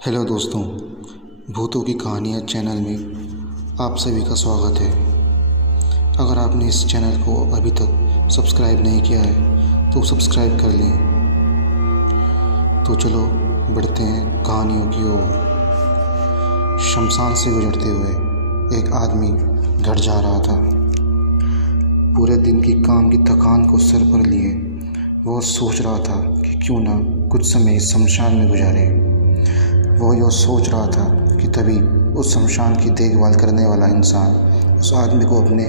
Hello दोस्तों, भूतों की कहानियाँ चैनल में आप सभी का स्वागत है। अगर आपने इस चैनल को अभी तक सब्सक्राइब नहीं किया है तो सब्सक्राइब कर लें। तो चलो बढ़ते हैं कहानियों की ओर। शमशान से गुजरते हुए एक आदमी घर जा रहा था। पूरे दिन की काम की थकान को सर पर लिए वो सोच रहा था कि क्यों ना कुछ समय इस शमशान में गुजारे। वो यह सोच रहा था कि तभी उस शमशान की देखभाल करने वाला इंसान उस आदमी को अपने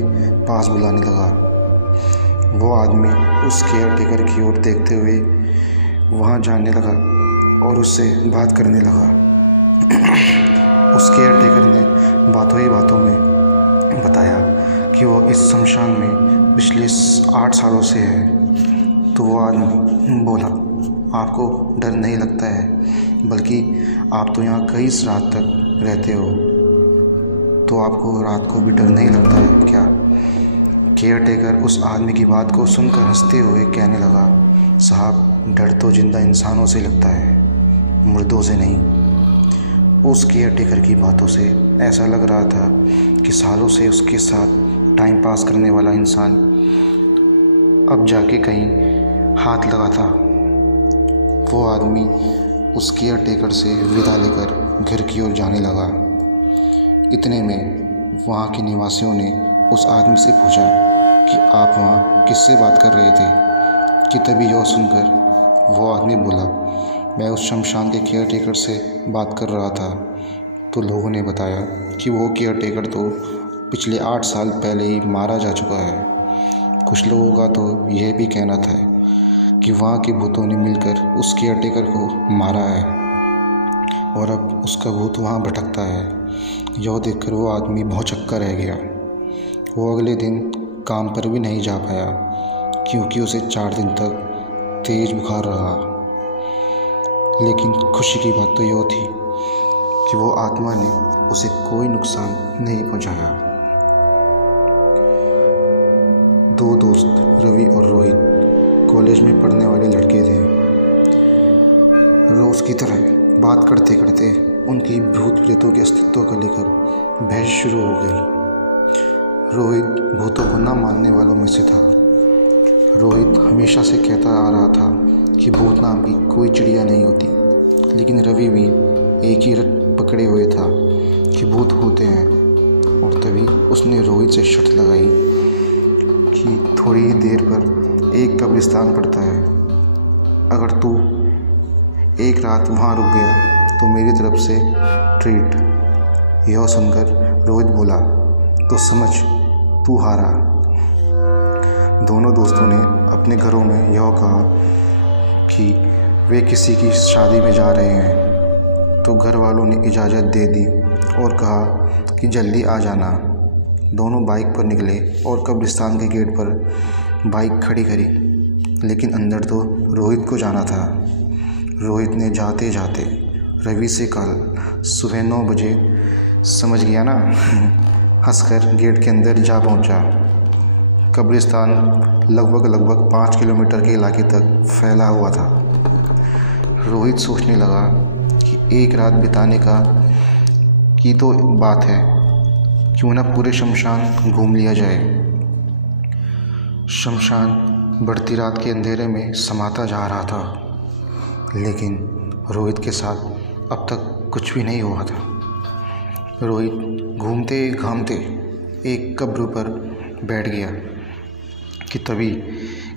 पास बुलाने लगा। वो आदमी उस केयर टेकर की ओर देखते हुए वहाँ जाने लगा और उससे बात करने लगा। उस केयर टेकर ने बातों ही बातों में बताया कि वो इस शमशान में पिछले 8 सालों से है। तो वो आदमी बोला, आपको डर नहीं लगता है, बल्कि आप तो यहाँ कई रात तक रहते हो, तो आपको रात को भी डर नहीं लगता है क्या? केयर टेकर उस आदमी की बात को सुनकर हंसते हुए कहने लगा, साहब, डर तो जिंदा इंसानों से लगता है, मुर्दों से नहीं। उस केयर टेकर की बातों से ऐसा लग रहा था कि सालों से उसके साथ टाइम पास करने वाला इंसान अब जाके कहीं हाथ लगा था। वो आदमी उस केयर टेकर से विदा लेकर घर की ओर जाने लगा। इतने में वहाँ के निवासियों ने उस आदमी से पूछा कि आप वहाँ किससे बात कर रहे थे? कि तभी यह सुनकर वो आदमी बोला, मैं उस शमशान के केयर टेकर से बात कर रहा था। तो लोगों ने बताया कि वो केयर टेकर तो पिछले 8 साल पहले ही मारा जा चुका है। कुछ लोगों का तो यह भी कहना था कि वहाँ के भूतों ने मिलकर उस केयर टेकर को मारा है और अब उसका भूत वहाँ भटकता है। यह देखकर वो आदमी भौंचक्का रह गया। वो अगले दिन काम पर भी नहीं जा पाया क्योंकि उसे 4 दिन तक तेज बुखार रहा। लेकिन खुशी की बात तो यह थी कि वो आत्मा ने उसे कोई नुकसान नहीं पहुंचाया। 2 दोस्त रवि और रोहित कॉलेज में पढ़ने वाले लड़के थे। रोज़ की तरह बात करते करते उनकी भूत प्रेतों के अस्तित्व को लेकर बहस शुरू हो गई। रोहित भूतों को न मानने वालों में से था। रोहित हमेशा से कहता आ रहा था कि भूत नाम की कोई चिड़िया नहीं होती, लेकिन रवि भी एक ही रट पकड़े हुए था कि भूत होते हैं। और तभी उसने रोहित से शर्त लगाई कि थोड़ी ही देर पर एक कब्रिस्तान पड़ता है, अगर तू एक रात वहाँ रुक गया तो मेरी तरफ से ट्रीट। यह सुनकर रोहित बोला, तो समझ तू हारा। दोनों दोस्तों ने अपने घरों में यह कहा कि वे किसी की शादी में जा रहे हैं, तो घर वालों ने इजाज़त दे दी और कहा कि जल्दी आ जाना। दोनों बाइक पर निकले और कब्रिस्तान के गेट पर बाइक खड़ी करी, लेकिन अंदर तो रोहित को जाना था। रोहित ने जाते जाते रवि से कल सुबह 9 बजे, समझ गया ना, हंसकर गेट के अंदर जा पहुंचा। कब्रिस्तान लगभग 5 किलोमीटर के इलाके तक फैला हुआ था। रोहित सोचने लगा कि एक रात बिताने की तो बात है, क्यों ना पूरे शमशान घूम लिया जाए। शमशान बढ़ती रात के अंधेरे में समाता जा रहा था, लेकिन रोहित के साथ अब तक कुछ भी नहीं हुआ था। रोहित घूमते घामते एक कब्र पर बैठ गया कि तभी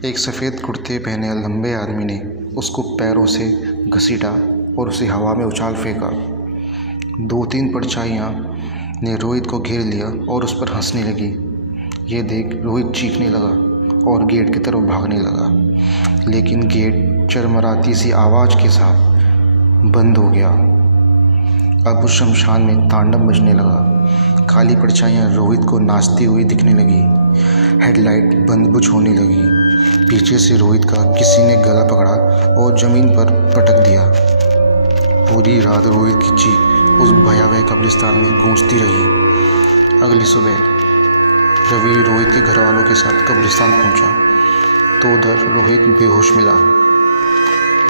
एक सफ़ेद कुर्ते पहने लंबे आदमी ने उसको पैरों से घसीटा और उसे हवा में उछाल फेंका। 2-3 परछाइयाँ ने रोहित को घेर लिया और उस पर हंसने लगी। ये देख रोहित चीखने लगा और गेट की तरफ भागने लगा, लेकिन गेट चरमराती सी आवाज़ के साथ बंद हो गया। अब उस शमशान में तांडव बजने लगा। काली परछाइयाँ रोहित को नाचती हुई दिखने लगी। हेडलाइट बंद बुझ होने लगी। पीछे से रोहित का किसी ने गला पकड़ा और ज़मीन पर पटक दिया। पूरी रात रोहित की चीख उस भयावह कब्रिस्तान में गूंजती रही। अगली सुबह रवि रोहित के घर वालों के साथ कब्रिस्तान पहुंचा तो उधर रोहित बेहोश मिला।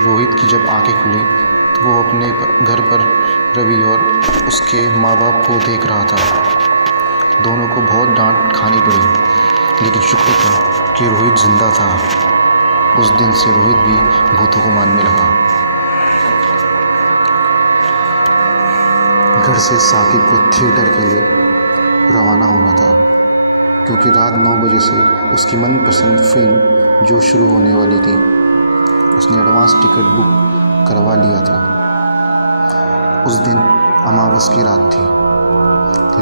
रोहित की जब आंखें खुली तो वो अपने घर पर रवि और उसके माँ बाप को देख रहा था। दोनों को बहुत डांट खानी पड़ी, लेकिन शुक्र था कि रोहित जिंदा था। उस दिन से रोहित भी भूतों को मानने लगा। घर से साकिब को थिएटर के लिए रवाना होना था, क्योंकि रात 9 बजे से उसकी मनपसंद फिल्म जो शुरू होने वाली थी। उसने एडवांस टिकट बुक करवा लिया था। उस दिन अमावस की रात थी,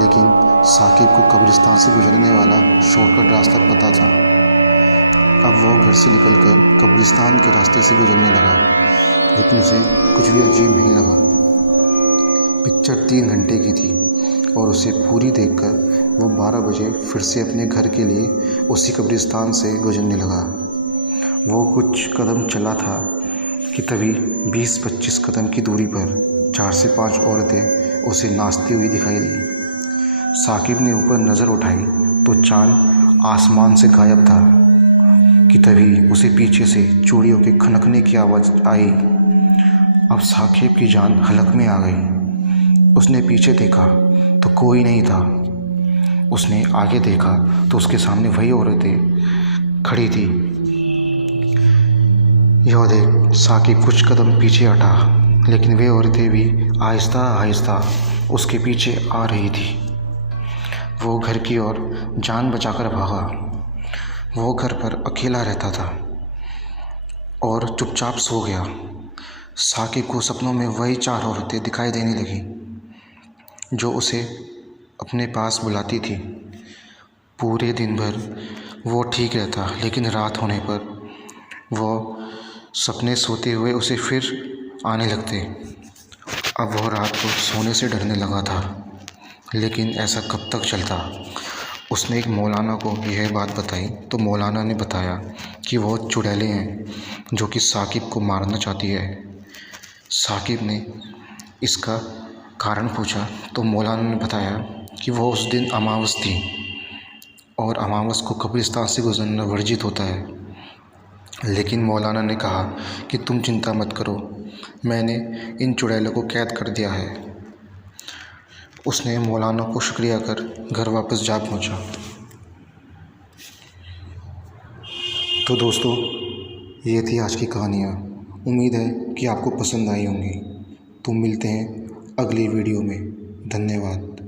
लेकिन साकिब को कब्रिस्तान से गुजरने वाला शॉर्टकट रास्ता पता था। अब वो घर से निकलकर कब्रिस्तान के रास्ते से गुजरने लगा, लेकिन उसे कुछ भी अजीब नहीं लगा। पिक्चर 3 घंटे की थी और उसे पूरी देखकर वो 12 बजे फिर से अपने घर के लिए उसी कब्रिस्तान से गुजरने लगा। वो कुछ कदम चला था कि तभी 20-25 कदम की दूरी पर 4 से 5 औरतें उसे नाचती हुई दिखाई दी। साकिब ने ऊपर नज़र उठाई तो चांद आसमान से गायब था कि तभी उसे पीछे से चूड़ियों के खनकने की आवाज़ आई। अब साकिब की जान हलक में आ गई। उसने पीछे देखा तो कोई नहीं था। उसने आगे देखा तो उसके सामने वही औरतें खड़ी थी। यह देख साकिब कुछ कदम पीछे हटा, लेकिन वे औरतें भी आहिस्ता आहिस्ता उसके पीछे आ रही थी। वो घर की ओर जान बचाकर भागा। वो घर पर अकेला रहता था और चुपचाप सो गया। साकिब को सपनों में वही 4 औरतें दिखाई देने लगी जो उसे अपने पास बुलाती थी। पूरे दिन भर वो ठीक रहता, लेकिन रात होने पर वो सपने सोते हुए उसे फिर आने लगते। अब वो रात को सोने से डरने लगा था, लेकिन ऐसा कब तक चलता। उसने एक मौलाना को यह बात बताई तो मौलाना ने बताया कि वो चुड़ैलें हैं जो कि साकिब को मारना चाहती है। साकिब ने इसका कारण पूछा तो मौलाना ने बताया कि वो उस दिन अमावस थी और अमावस को कब्रिस्तान से गुजरना वर्जित होता है। लेकिन मौलाना ने कहा कि तुम चिंता मत करो, मैंने इन चुड़ैलों को कैद कर दिया है। उसने मौलाना को शुक्रिया कर घर वापस जा पहुंचा। तो दोस्तों, ये थी आज की कहानियाँ। उम्मीद है कि आपको पसंद आई होंगी। तो मिलते हैं अगली वीडियो में। धन्यवाद।